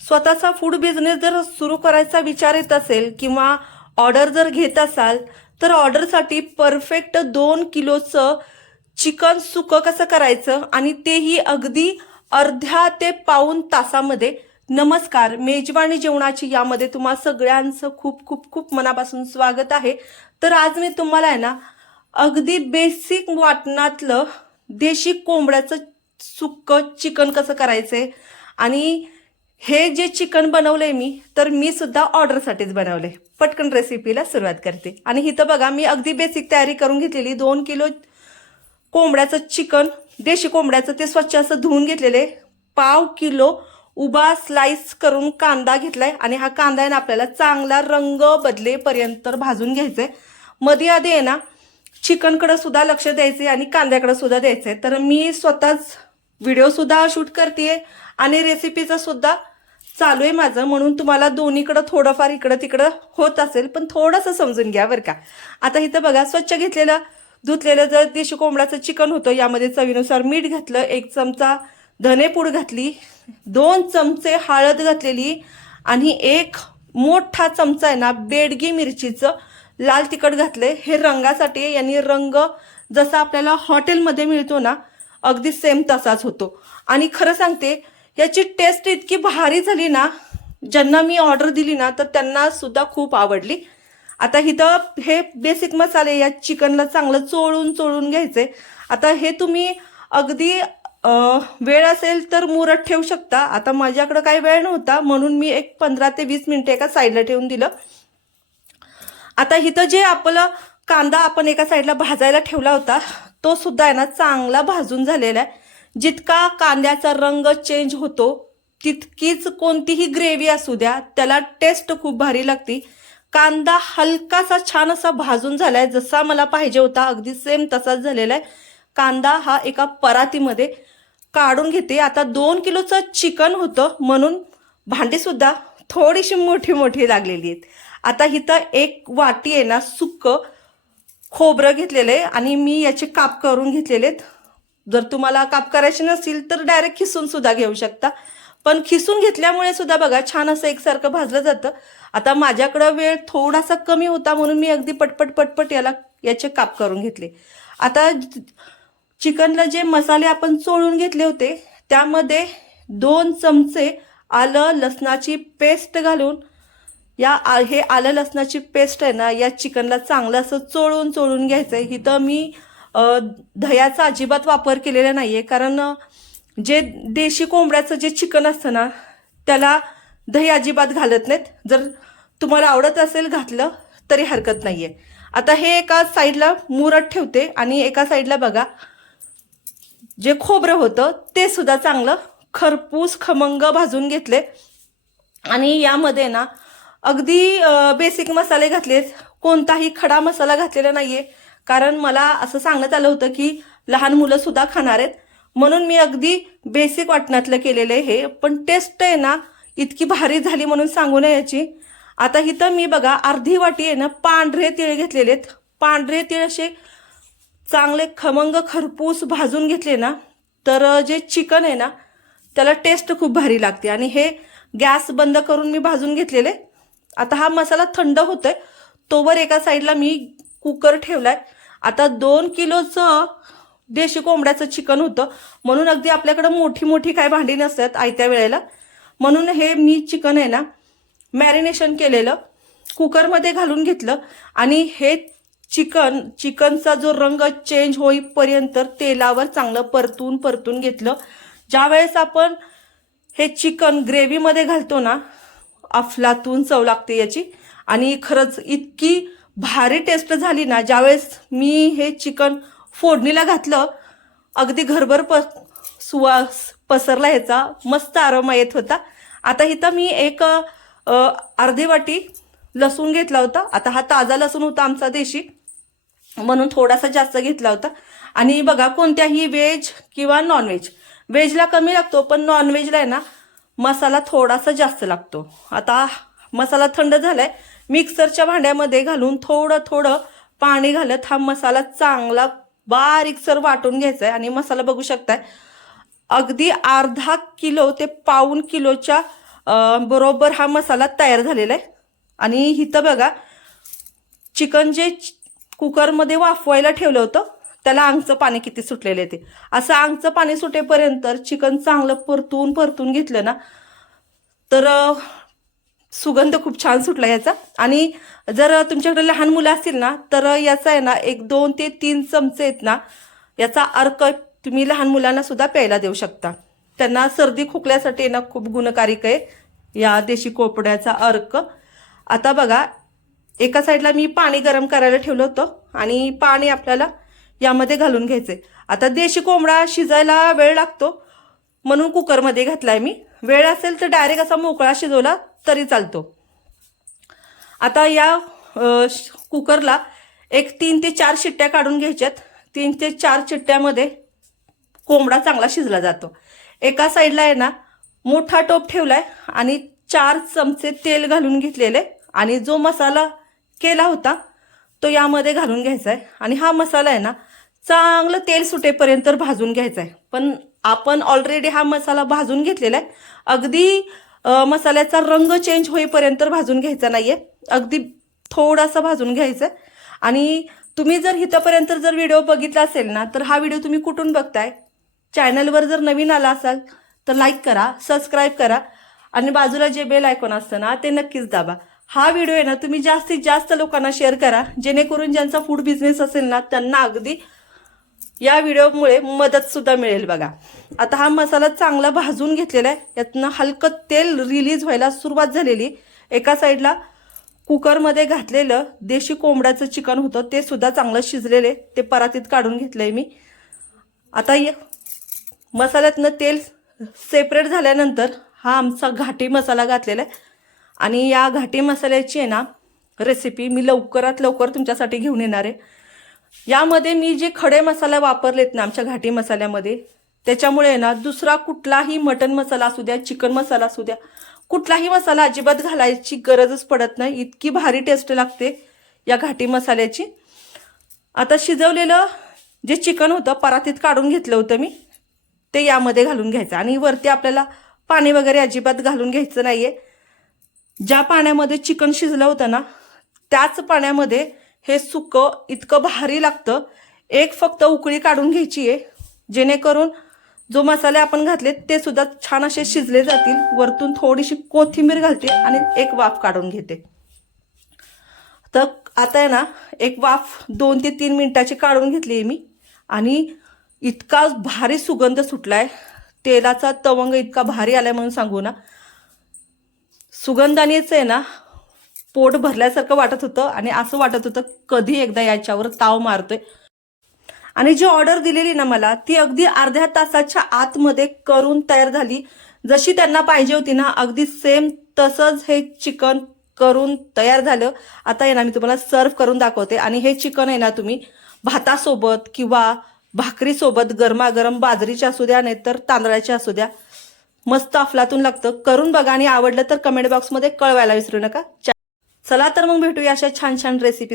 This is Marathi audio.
स्वतःचा फूड बिझनेस जर सुरू करायचा विचार येत असेल किंवा ऑर्डर जर घेत असाल तर ऑर्डरसाठी परफेक्ट दोन किलोचं चिकन सुकं कसं करायचं आणि तेही अगदी अर्ध्या ते पाऊन तासामध्ये. नमस्कार मेजवानी जेवणाची यामध्ये तुम्हा सगळ्यांचं खूप खूप खूप मनापासून स्वागत आहे. तर आज मी तुम्हाला आहे ना अगदी बेसिक वाटणातलं देशी कोंबड्याचं सुक्कं चिकन कसं करायचंय आणि हे जे चिकन बनवलंय मी तर मी सुद्धा ऑर्डरसाठीच बनवले पटकन रेसिपीला सुरुवात करते. आणि इथं बघा मी अगदी बेसिक तयारी करून घेतलेली. दोन किलो कोंबड्याचं चिकन देशी कोंबड्याचं ते स्वच्छ असं धुवून घेतलेले. पाव किलो उभा स्लाइस करून कांदा घेतलाय. आणि हा कांदा आहे ना आपल्याला चांगला रंग बदलेपर्यंत भाजून घ्यायचंय. मध्ये आधी आहे ना चिकनकडं सुद्धा लक्ष द्यायचे आणि कांद्याकडं सुद्धा आहे तर मी स्वतःच व्हिडिओसुद्धा शूट करते आणि रेसिपीचं सुद्धा चालू आहे माझं. म्हणून तुम्हाला दोन्हीकडं थोडंफार इकडं तिकडं होत असेल पण थोडंसं समजून घ्या बरं का. आता इथं बघा स्वच्छ घेतलेलं धुतलेलं जर देशी कोंबड्याचं चिकन होतं यामध्ये चवीनुसार मीठ घातलं एक चमचा धनेपूड घातली दोन चमचे हळद घातलेली आणि एक मोठा चमचा आहे ना बेडगी मिरचीचं लाल तिखट घातले हे रंगासाठी यांनी रंग जसा आपल्याला हॉटेलमध्ये मिळतो ना अगदी सेम तसाच होतो. आणि खरं सांगते याची टेस्ट इतकी भारी झाली ना ज्यांना मी ऑर्डर दिली ना तर त्यांना सुद्धा खूप आवडली. आता इथं हे बेसिक मसाले या चिकनला चांगलं चोळून चोळून घ्यायचे. आता हे तुम्ही अगदी वेळ असेल तर मुरत ठेवू शकता. आता माझ्याकडं काही वेळ नव्हता म्हणून मी एक पंधरा ते वीस मिनिटं एका साईडला ठेवून दिलं. आता इथं जे आपलं कांदा आपण एका साईडला भाजायला ठेवला होता तो सुद्धा आहे ना चांगला भाजून झालेला आहे. जितका कांद्याचा रंग चेंज होतो तितकीच कोणतीही ग्रेव्ही असू द्या त्याला टेस्ट खूप भारी लागती. कांदा हलकासा छान असा भाजून झालाय जसा मला पाहिजे होता अगदी सेम तसाच झालेला आहे कांदा हा एका परातीमध्ये काढून घेते. आता दोन किलोचं चिकन होतं म्हणून भांडीसुद्धा थोडीशी मोठी मोठी लागलेली आहेत. आता इथं एक वाटी आहे ना सुक्क खोबरं घेतलेलं आहे आणि मी याचे काप करून घेतलेले आहेत. जर तुम्हाला काप करायचे नसतील तर डायरेक्ट खिसून सुद्धा घेऊ शकता. पण खिसून घेतल्यामुळे सुद्धा बघा छान असं एकसारखं भाजलं जातं. आता माझ्याकडं वेळ थोडासा कमी होता म्हणून मी अगदी पटपट पटपट याला याचे काप करून घेतले. आता चिकनला जे मसाले आपण चोळून घेतले होते त्यामध्ये दोन चमचे आलं लसणाची पेस्ट घालून या आ- हे आलं लसणाची पेस्ट आहे ना या चिकनला चांगलं असं चोळून चोळून घ्यायचं आहे इथं मी दह्याचा अजिबात वापर केलेला नाही आहे कारण जे देशी कोंबड्याचं जे चिकन असतं ना त्याला दही अजिबात घालत नाहीत. जर तुम्हाला आवडत असेल घातलं तरी हरकत नाही आहे आता हे एका साईडला मुरत ठेवते आणि एका साईडला बघा जे खोबरं होतं ते सुद्धा चांगलं खरपूस खमंग भाजून घेतले. आणि यामध्ये ना अगदी बेसिक मसाले घातलेत. कोणताही खडा मसाला घातलेला नाहीये. कारण मला असं सांगण्यात आलं होतं की लहान मुलं सुद्धा खाणार आहेत. म्हणून मी अगदी बेसिक वाटणातलं केलेलं आहे. हे पण टेस्ट आहे ना इतकी भारी झाली म्हणून सांगू नये याची. आता इथं मी बघा अर्धी वाटी आहे ना पांढरे तिळ घेतलेले आहेत. पांढरे तिळ असे चांगले खमंग खरपूस भाजून घेतले ना तर जे चिकन आहे ना त्याला टेस्ट खूप भारी लागते. आणि हे गॅस बंद करून मी भाजून घेतलेले. आता हा मसाला थंड होतोय. तोवर एका साईडला मी कुकर ठेवलाय. आता दोन किलोचं देशी कोंबड्याचं चिकन होतं. म्हणून अगदी आपल्याकडं मोठी मोठी काय भांडी नसतात आयत्या वेळेला. म्हणून हे मी चिकन आहे ना मॅरिनेशन केलेलं कुकरमध्ये घालून घेतलं. आणि हे चिकन चिकनचा जो रंग चेंज होईपर्यंत तेलावर चांगलं परतून परतून घेतलं. ज्यावेळेस आपण हे चिकन ग्रेव्हीमध्ये घालतो ना अफलातून चव लागते याची. आणि खरंच इतकी भारी टेस्ट झाली ना. ज्यावेळेस मी हे चिकन फोडणीला घातलं अगदी घरभर प सुवास पसरला ह्याचा. मस्त आरोमा येत होता. आता इथं मी एक अर्धी वाटी लसूण घेतला होता. आता हा ताजा लसूण होता आमचा देशी. म्हणून थोडासा जास्त घेतला होता. आणि बघा कोणत्याही व्हेज किंवा नॉनव्हेज व्हेजला कमी लागतो पण नॉनव्हेजला आहे ना मसाला थोडासा जास्त लागतो. आता मसाला थंड झालाय मिक्सरच्या भांड्यामध्ये घालून थोडं थोडं पाणी घालत हा मसाला चांगला बारीकसर वाटून घ्यायचा आहे आणि मसाला बघू शकताय अगदी अर्धा किलो ते पाऊन किलोच्या बरोबर हा मसाला तयार झालेला आहे आणि इथं बघा चिकन जे कुकरमध्ये वाफवायला ठेवलं होतं त्याला अंगचं पाणी किती सुटलेलं आहे ते. असं अंगचं पाणी सुटेपर्यंत चिकन चांगलं परतून परतून घेतलं ना तर सुगंध खूप छान सुटला याचा. आणि जर तुमच्याकडे लहान मुलं असतील ना तर याचा आहे ना एक दोन ते तीन चमचे आहेत ना याचा अर्क तुम्ही लहान मुलांना सुद्धा प्यायला देऊ शकता. त्यांना सर्दी खोकल्यासाठी आहे ना खूप गुणकारिक आहे या देशी कोपड्याचा अर्क. आता बघा एका साईडला मी पाणी गरम करायला ठेवलं होतं आणि पाणी आपल्याला यामध्ये घालून घ्यायचंय. आता देशी कोंबडा शिजायला वेळ लागतो म्हणून कुकरमध्ये घातलाय मी. वेळ असेल तर डायरेक्ट असा मोकळा शिजवला तरी चालतो. आता या कुकरला एक तीन ते चार शिट्ट्या काढून घ्यायच्यात. तीन ते चार शिट्ट्यामध्ये कोंबडा चांगला शिजला जातो. एका साईडला आहे ना मोठा टोप ठेवलाय आणि चार चमचे तेल घालून घेतलेले आणि जो मसाला केला होता तो यामध्ये घालून घ्यायचा आहे आणि हा मसाला आहे ना चांगलं तेल सुटेपर्यंत भाजून घ्यायचा आहे पण आपण ऑलरेडी हा मसाला भाजून घेतलेला आहे अगदी मसाल्याचा रंग चेंज होईपर्यंत भाजून घ्यायचा नाही आहे अगदी थोडासा भाजून घ्यायचा. आणि तुम्ही जर इथंपर्यंत जर व्हिडिओ बघितला असेल ना तर हा व्हिडिओ तुम्ही कुठून बघताय? चॅनलवर जर नवीन आला असाल तर लाईक करा सबस्क्राईब करा. आणि बाजूला जे बेल आयकॉन असतं ना ते नक्कीच दाबा. हा व्हिडिओ आहे ना तुम्ही जास्तीत जास्त लोकांना शेअर करा. जेणेकरून ज्यांचा फूड बिझनेस असेल ना त्यांना अगदी या व्हिडिओमुळे मदत सुद्धा मिळेल बघा. आता हा मसाला चांगला भाजून घेतलेला आहे. यातनं हलकं तेल रिलीज व्हायला सुरुवात झालेली. एका साईडला कुकरमध्ये घातलेलं देशी कोंबड्याचं चिकन होतं. ते सुद्धा चांगलं शिजलेले. ते परातीत काढून घेतलंय मी. आता ये मसाल्यातनं तेल सेपरेट झाल्यानंतर हा आमचा घाटी मसाला घातलेला आहे. आणि या घाटी मसाल्याची आहे ना रेसिपी मी लवकरात लवकर तुमच्यासाठी घेऊन येणार आहे. यामध्ये मी जे खडे मसाले वापरलेत ना आमच्या घाटी मसाल्यामध्ये त्याच्यामुळे आहे ना दुसरा कुठलाही मटन मसाला असू द्या चिकन मसाला असू द्या कुठलाही मसाला अजिबात घालायची गरजच पडत नाही. इतकी भारी टेस्ट लागते या घाटी मसाल्याची. आता शिजवलेलं जे चिकन होतं परातीत काढून घेतलं होतं मी ते यामध्ये घालून घ्यायचं. आणि वरती आपल्याला पाणी वगैरे अजिबात घालून घ्यायचं नाहीये. ज्या पाण्यामध्ये चिकन शिजलं होतं ना त्याच पाण्यामध्ये हे सुकं इतकं भारी लागतं. एक फक्त उकळी काढून घ्यायची आहे. जेणेकरून जो मसाले आपण घातलेत ते सुद्धा छान असे शिजले जातील. वरतून थोडीशी कोथिंबीर घालते आणि एक वाफ काढून घेते. तर आता आहे ना एक वाफ दोन ते तीन मिनिटाची काढून घेतली आहे मी. आणि इतका भारी सुगंध सुटलाय. तेलाचा तवंग इतका भारी आलाय म्हणून सांगू ना. सुगंधानेच आहे ना पोट भरल्यासारखं वाटत होतं आणि असं वाटत होतं कधी एकदा याच्यावर ताव मारतोय. आणि जी ऑर्डर दिलेली ना मला ती अगदी अर्ध्या तासाच्या आतमध्ये करून तयार झाली. जशी त्यांना पाहिजे होती ना अगदी सेम तसंच हे चिकन करून तयार झालं. आता आहे ना मी तुम्हाला सर्व करून दाखवते. आणि हे चिकन आहे ना तुम्ही भातासोबत किंवा भाकरीसोबत गरमागरम बाजरीच्या असू द्या नाहीतर तांदळाच्या असू द्या मस्त अफलातून लागतं. करून बघा आणि आवडलं तर कमेंट बॉक्समध्ये कळवायला विसरू नका. चला तर मग भेटूया अशा छान छान रेसिपी